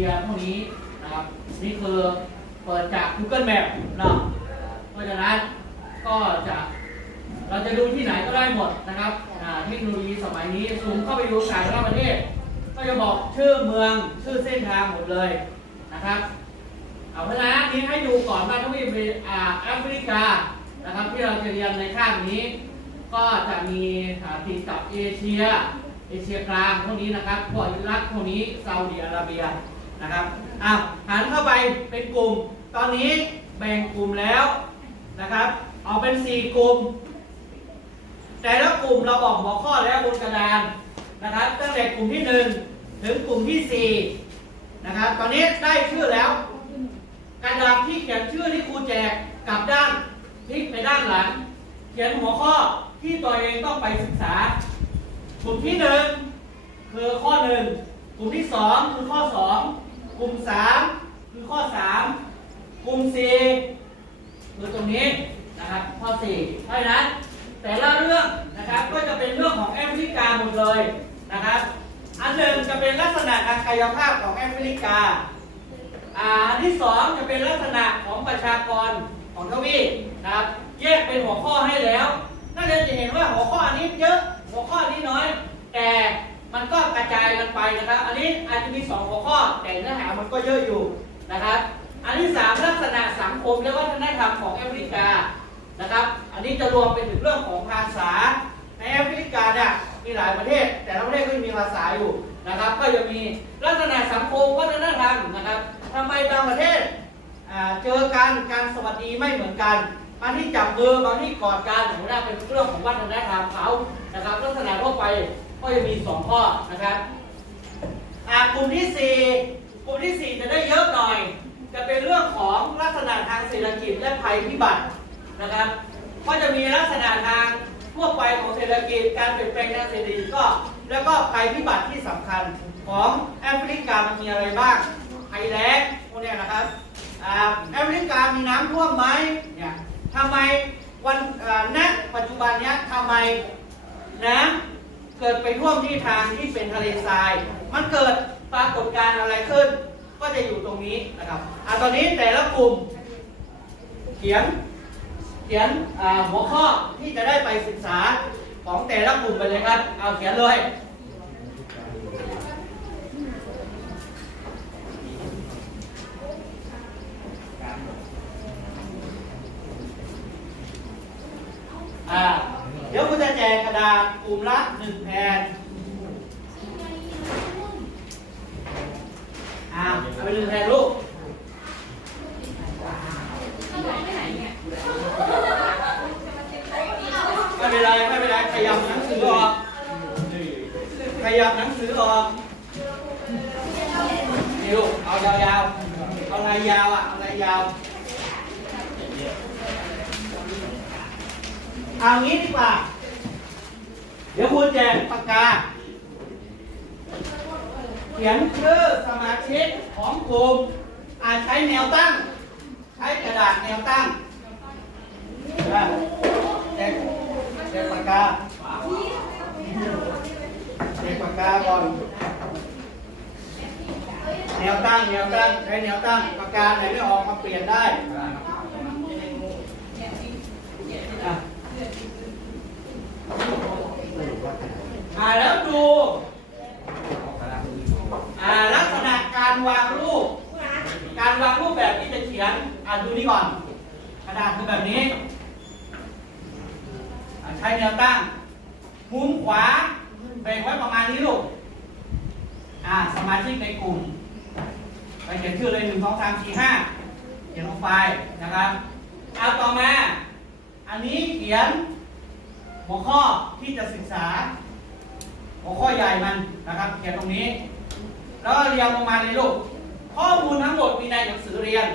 เอเชียพวกนี้นะครับนี่คือเปิดจาก Google Map นะเพราะฉะนั้นก็จะเราจะดูที่ไหนก็ได้หมดนะครับเทคโนโลยีสมัยนี้ซูมเข้าไปดูสายรอบประเทศ ก็จะบอกชื่อเมืองชื่อเส้นทางหมดเลยนะครับเอาเพราะฉะนั้นนี้ให้ดูก่อนว่าทวีปอ่าแอฟริกานะครับที่เราจะเรียนในข้างนี้ ก็จะมีอ่าติดกับเอเชียเอเชียกลางพวกนี้นะครับพวกอิรักพวกนี้ซาอุดิอาระเบีย นะครับอ้าวหันเข้าไปเป็นกลุ่ม ตอนนี้แบ่งกลุ่มแล้วนะครับ ออกเป็น 4 กลุ่ม แต่ละกลุ่มเราบอกหัวข้อแล้วบนกระดานนะครับ ตั้งแต่กลุ่มที่ 1 ถึงกลุ่มที่ 4 นะครับ ตอนนี้ได้ชื่อแล้ว กระดาษที่เขียนชื่อที่ครูแจกกลับด้านพลิกไปด้านหลัง เขียนหัวข้อที่ตัวเองต้องไปศึกษา กลุ่มที่หนึ่งคือข้อหนึ่งกลุ่มที่สองคือข้อสอง กลุ่มสามคือข้อสามกลุ่มสี่คือตรงนี้นะครับข้อสี่เพราะฉะนั้นแต่ละเรื่องนะครับก็จะเป็นเรื่องของแอฟริกาหมดเลยนะครับอันหนึ่งจะเป็นลักษณะการกายภาพของแอฟริกาอ่าอันที่สองจะเป็นลักษณะของประชากรของทวีปนะครับแยกเป็นหัวข้อให้แล้วน่าจะเห็นว่าหัวข้อนนี้เยอะหัวข้อนี้น้อย แต่ มันก็กระจายกันไปนะครับ อันนี้อาจจะมีสองหัวข้อ แต่เนื้อหามันก็เยอะอยู่นะครับ อันที่สามลักษณะสังคมและวัฒนธรรมของแอฟริกานะครับ อันนี้จะรวมไปถึงเรื่องของภาษา ในแอฟริกาเนี่ยมีหลายประเทศ แต่ละประเทศก็มีภาษาอยู่นะครับ ก็จะมีลักษณะสังคมวัฒนธรรมนะครับทำไมบางประเทศเจอกันการสวัสดีไม่เหมือนกันบางที่จับมือบางที่กอดกันถือว่าเป็นเรื่องของวัฒนธรรมเขานะครับ ลักษณะทั่วไป ก็จะมีสองข้อนะครับอ่ากลุ่มที่สี่กลุ่มที่สี่จะได้เยอะหน่อย จะเป็นเรื่องของลักษณะทางเศรษฐกิจและภัยพิบัตินะครับ ก็จะมีลักษณะทางทั่วไปของเศรษฐกิจ การเปลี่ยนแปลงทางเศรษฐกิจก็ แล้วก็ภัยพิบัติที่สำคัญของแอฟริกามันมีอะไรบ้างภัยแล้งพวกเนี้ยนะครับอ่าแอฟริกามีน้ำท่วมไหมเนี่ยทำไมวันณปัจจุบันเนี้ยทำไมน้ำ เกิดไปท่วมที่ทางที่เป็นทะเลทราย มันเกิดปรากฏการณ์อะไรขึ้น ก็จะอยู่ตรงนี้นะครับอ่าตอนนี้แต่ละกลุ่ม เขียนเขียนหัวข้อที่จะได้ไปศึกษาของแต่ละกลุ่มไปเลยครับ เอาเขียนเลยอ่าเดี๋ยวคุณจะ จกกระดาษกลุ่มละหนึ่งแผ่นอ่าเอาไปหนึ่งแผ่นลูกไม่เป็นไรไม่เป็นไรขยับหนังสือออกขยับหนังสือออกนี่ลูกเอายาวๆเอาลายยาวอะเอาลายยาวเอางี้ดีกว่า เดี๋ยวคุณแจกปากกา เขียนชื่อสมาชิกของกลุ่มอาจใช้แนวตั้ง ใช้กระดาษแนวตั้งได้แจกแจกปากกาแจกปากกาก่อน แนวตั้งแนวตั้งใช้แนวตั้งปากกาไหนไม่ออกมาเปลี่ยนได้อะ อ่าแล้วดูอ่าลักษณะการวางรูป การวางรูปแบบที่จะเขียนอ่าดูนี่ก่อนกระดาษคือแบบนี้อ่าใช้แนวตั้งมุมขวาแบ่งไว้ประมาณนี้ลูกอ่าสมาชิกในกลุ่มไปเขียนชื่อเลยหนึ่งสองสามสี่ห้าเขียนลงไปนะครับเอาต่อมา อันนี้เขียนหัวข้อที่จะศึกษา หัวข้อใหญ่มันนะครับเขียนตรงนี้ แล้วเรียงลงมาเลยลูกข้อมูลทั้งหมดมีในหนังสือเรียน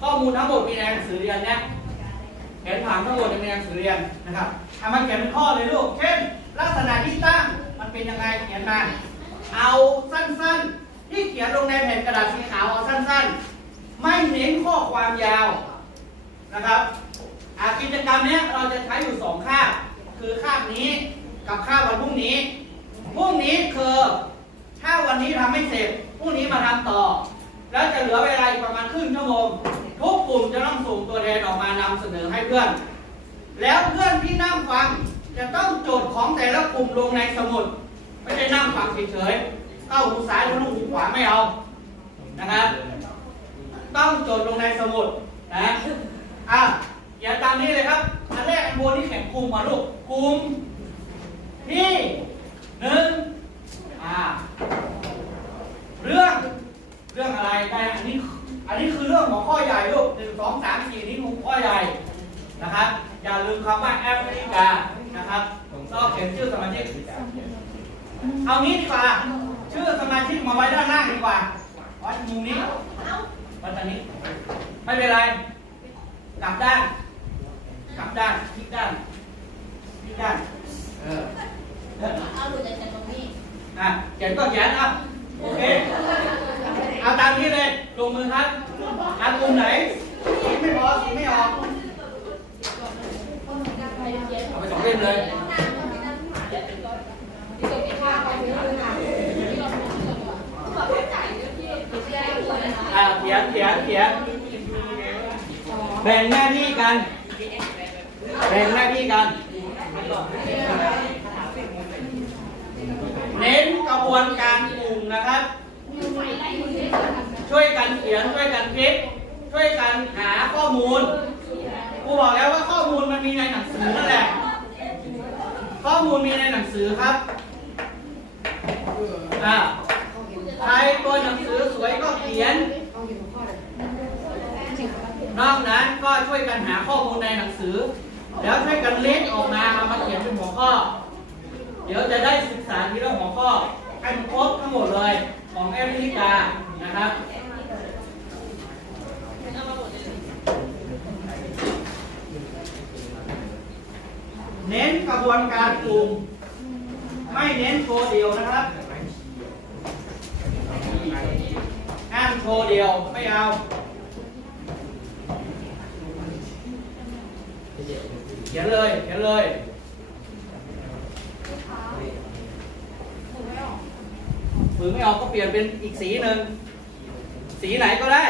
ข้อมูลทั้งหมดมีในหนังสือเรียนเนี่ยแผนผังทั้งหมดในหนังสือเรียนนะครับเอามาเขียนเป็นข้อเลยลูก เช่น ลักษณะที่ตั้งมันเป็นยังไงเขียนมาเอาสั้นๆ ที่เขียนลงในแผ่นกระดาษสีขาวเอาสั้นๆ ไม่เน้นข้อความยาวนะครับอากิจกรรมเนี้ยเราจะใช้อยู่สองคาบคือคาบนี้ กับคาบวันพรุ่งนี้พรุ่งนี้คือถ้าวันนี้ทำไม่เสร็จพรุ่งนี้มาทำต่อ แล้วจะเหลือเวลาอีกประมาณครึ่งชั่วโมงทุกกลุ่มจะต้องส่งตัวแทนออกมานำเสนอให้เพื่อน แล้วเพื่อนที่นั่งฟังจะต้องจดของแต่ละกลุ่มลงในสมุด ไม่ใช่นั่งฟังเฉยๆเข้าหูซ้ายทะลุหูขวาไม่เอานะครับต้องจดลงในสมุดนะอะเขียนตามนี้เลยครับอันแรกอันบนที่แข่งกลุ่มมาลูกกลุ่ม ที่หนึ่งอ่าเรื่องเรื่องอะไรได้อันนี้อันนี้คือเรื่องของข้อใหญ่ลูกหนึ่งสองสามสี่นี่คือข้อใหญ่นะครับ อย่าลืมคำว่าแอฟริกานะครับก็เขียนชื่อสมาชิกเอางี้ดีกว่า ชื่อสมาชิกมาไว้ด้านล่างดีกว่าไว้มุมนี้ไว้ตรงนี้ ไม่เป็นไรกลับด้านกลับด้านพลิกด้านพลิกด้านเออ เอาหลุดจากตรงนี้อะเขียนก็เขียนอะโอเค เอาตามนี้เลย ลงมือครับอันกลุ่มไหนสีไม่พอสีไม่ออกเอาไปสองเล่มเลยอ่าเขียนเขียนเขียนแบ่งหน้าที่กัน แบ่งหน้าที่กัน เน้นกระบวนการกลุ่มนะครับ ช่วยกันเขียนช่วยกันคิดช่วยกันหาข้อมูลครูบอกแล้วว่าข้อมูลมันมีในหนังสือนั่นแหละ ข้อมูลมีในหนังสือครับอ่าใครตัวหนังสือสวยก็เขียน นอกนั้นก็ช่วยกันหาข้อมูลในหนังสือ แล้วช่วยกันเล่นออกมาเอามาเขียนเป็นหัวข้อ เดี๋ยวจะได้ศึกษาทีละหัวข้อให้มันครบทั้งหมดเลยของแอฟริกานะครับเน้นกระบวนการกลุ่มไม่เน้นโชว์เดียวนะครับห้ามโชว์เดียวไม่เอาเขียนเลยเขียนเลย ฝืนไม่ออกก็เปลี่ยนเป็นอีกสีหนึ่ง สีไหนก็ได้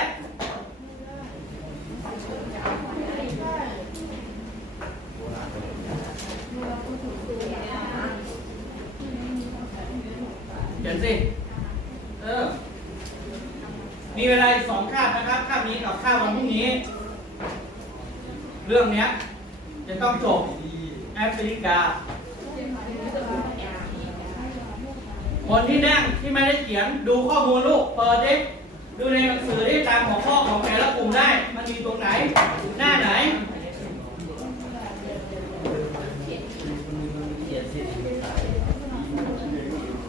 เขียนสิ เออ มีเวลาสองคาบนะครับ คาบนี้กับคาบวันพรุ่งนี้ เรื่องเนี้ยจะต้องจบแอฟริกา คนที่นั่งที่ไม่ได้เขียนดูข้อมูลลูกเปิดดิดูในหนังสือที่ตามหัวข้อของแต่ละกลุ่มได้ มันมีตรงไหน หน้าไหน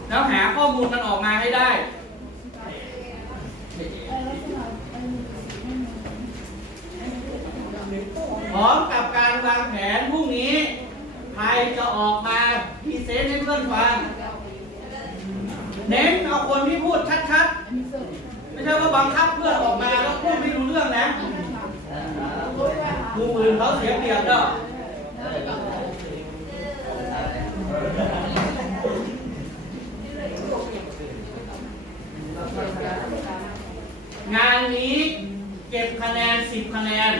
แล้วหาข้อมูลมันออกมาให้ได้พร้อมกับการวางแผนพรุ่งนี้ ใครจะออกมาพรีเซนต์ให้เพื่อนฟัง เน้นเอาคนที่พูดชัดๆ ไม่ใช่ว่าบังคับเพื่อนออกมาแล้วพูดไม่รู้เรื่องนะกลุ่มอื่นเขาเสียเปรียบเนาะงานนี้เก็บคะแนน 10 คะแนน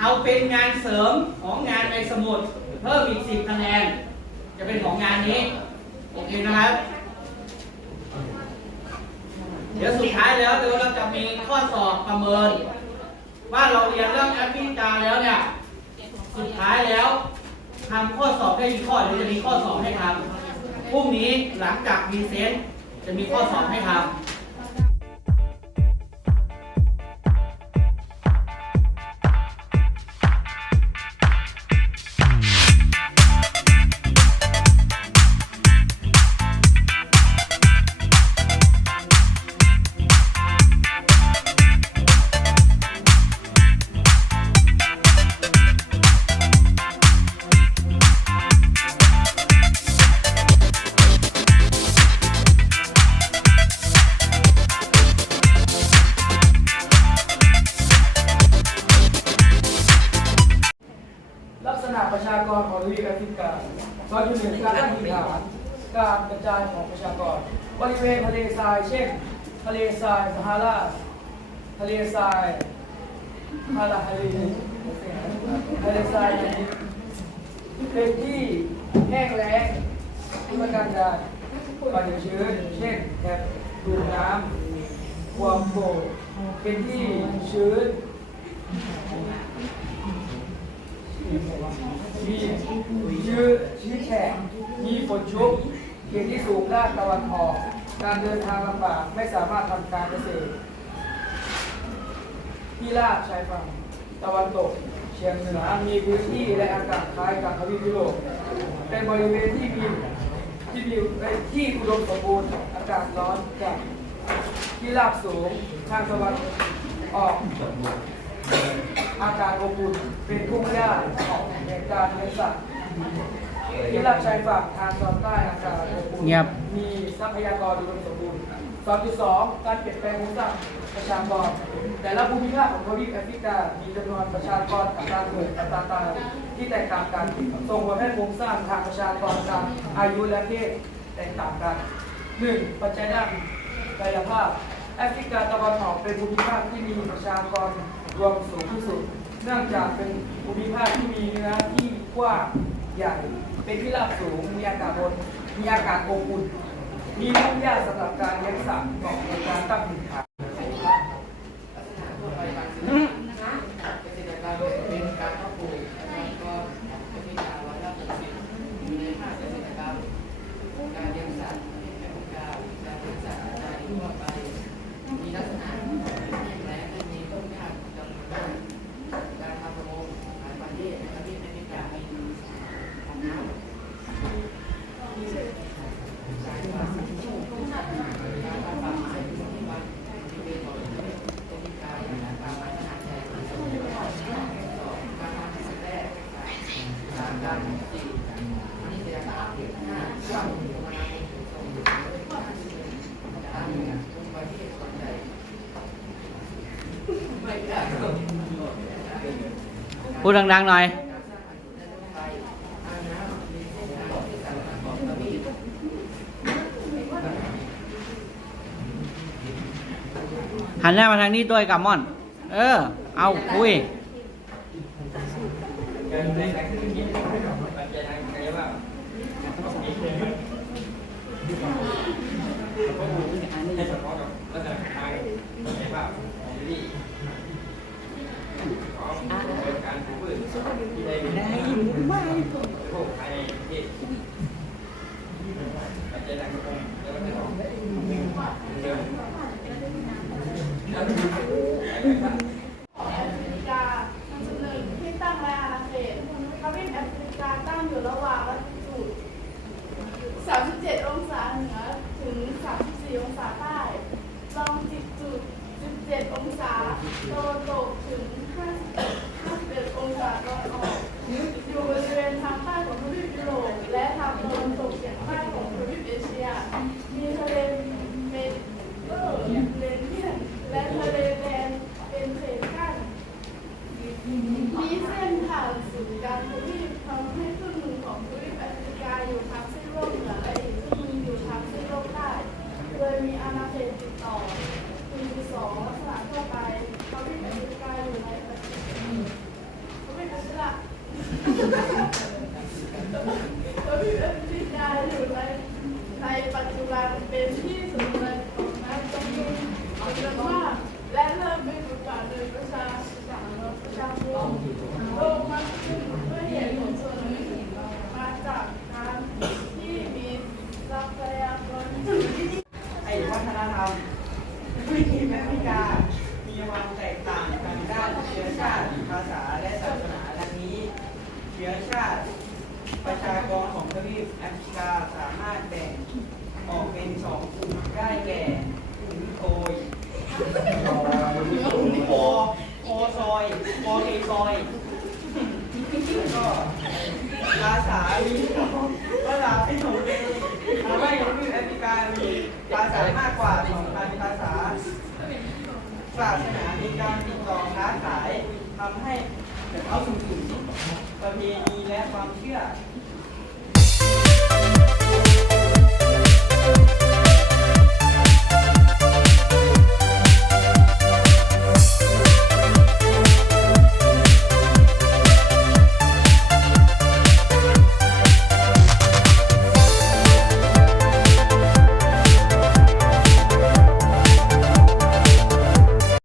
เอาเป็นงานเสริมของงานในสมุด เพิ่มอีก 10 คะแนน จะเป็นของงานนี้ โอเคนะครับ เดี๋ยวสุดท้ายแล้วเดี๋ยวเราจะมีข้อสอบประเมิน ว่าเราเรียนเรื่องแอฟริกาแล้วเนี่ย สุดท้ายแล้วทำข้อสอบได้กี่ข้อเดี๋ยวจะมีข้อสอบให้ทำพรุ่งนี้หลังจากมีเซนจะมีข้อสอบให้ทำ กระจายของประชากรบริเวณทะเลทราย เช่น ทะเลทรายซาฮาราทะเลทรายฮาราฮารีทะเลทรายเป็นที่แห้งแล้งที่ประการใดความชื้นเช่นแถบดูดน้ำความโปร่งเป็นที่ชื้นมีชื้อชื้อแฉะมีฝนชุก เขตที่สูงด้านตะวันออก การเดินทางลำบากไม่สามารถทำการเกษตร ที่ลาดชายฝั่งตะวันตกเฉียงเหนือมีพื้นที่และอากาศคล้ายกับทวีปยุโรปเป็นบริเวณที่มีที่มีที่อุดมสมบูรณ์อากาศร้อนจัดที่ราบสูงทางตะวันออก อากาศอบอุ่นเป็นทุ่งหญ้าเหมาะแก่การเลี้ยงสัตว์ ที่รับชายฝั่งทางตอนใต้อากาศอบอุ่นเงียบ มีทรัพยากรอุดมสมบูรณ์2.2การเปลี่ยนแปลงโครงสร้างประชากรแต่ละภูมิภาคของทวีปแอฟริกา มีจำนวนประชากรอัตราเกิดอัตราตายที่แตกต่างกันส่งผลให้โครงสร้างทางประชากรตามอายุและเพศแตกต่างกัน 1. ปัจจัยด้านกายภาพแอฟริกาตะวันออกเป็นภูมิภาคที่มีประชากรรวมสูงที่สุด เนื่องจากเป็นภูมิภาคที่มีเนื้อที่กว้าง ใหญ่ เป็นที่ราบสูง มีอากาศบนมีอากาศอบอุ่น มีทุ่งหญ้าสำหรับการเลี้ยงสัตว์เหมาะในการตั้งถิ่นฐานารถของทวีปหันหน้ามาทางนี้ด้วยกับม่อน เออ เอาคุย ครับ 37องศาเหนือถึง 34 องศาใต้ ลองจิตจุด17 องศาตะวันตกถึง 51 องศาตะวันออก อยู่บริเวณทางใต้ของทวีปยุโรปและทางตะวันตกเฉียงใต้ของทวีปเอเชีย มีทะเลเมดิเตอร์เรเนียนและทะเลแดนเป็นเขตกั้น มีเส้นผ่านศูนย์กลางทวีปทำให้ครึ่งหนึ่งของทวีปแอฟริกาอยู่ทางเส้นโลกเหนือและอีกครึ่งหนึ่งอยู่ทางเส้นโลกใต้ โดยมี อาณาเขตติดต่อคือสองลักษณะทั่วไปทวีปแอฟริกาอยู่ในประเทศทวีปแอฟริกาทวีปแอฟริกาอยู่ในในปัจจุบันเป็นที่สุดเลยของนักจำนวนจำนวนมากและเริ่มมีบทบาทโดยประชาชนประชาชนโลกมากขึ้นด้วยเหตุผลส่วนหนึ่งมาจากการที่มีทรัพยากร ไวัฒนธรรมวิถีแอฟริกามีความแตกต่างกันด้านเชื้อชาติภาษาและศาสนาดังนี้ เชื้อชาติประชากรของทวีปแอฟริกาสามารถแบ่งออกเป็นสองกลุ่มได้แก่กลุ่มโกยโคโคซอยโคเอซอยแล้วก็ภาษามีภาษาเป็นของตัวเองทำให้ การมีภาษามากกว่า 2,000 ภาษาศาสนามีการติดต่อค้าขายทำให้เขาสูงถึงประเพณีและความเชื่อ